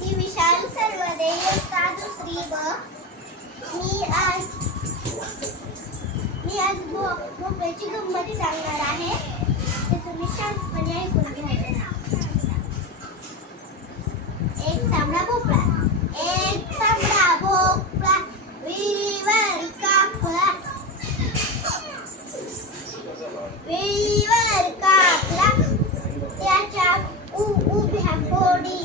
ती विशाल सर्वदेव दुसरी मी आज भोपळ्याची गंमत सांगणार आहे ते तुम्ही शांतपणे ऐकून घ्यायचं. एक तांबडा भोपळा विहिरीवर कापला त्याच्या उभ्या फोडी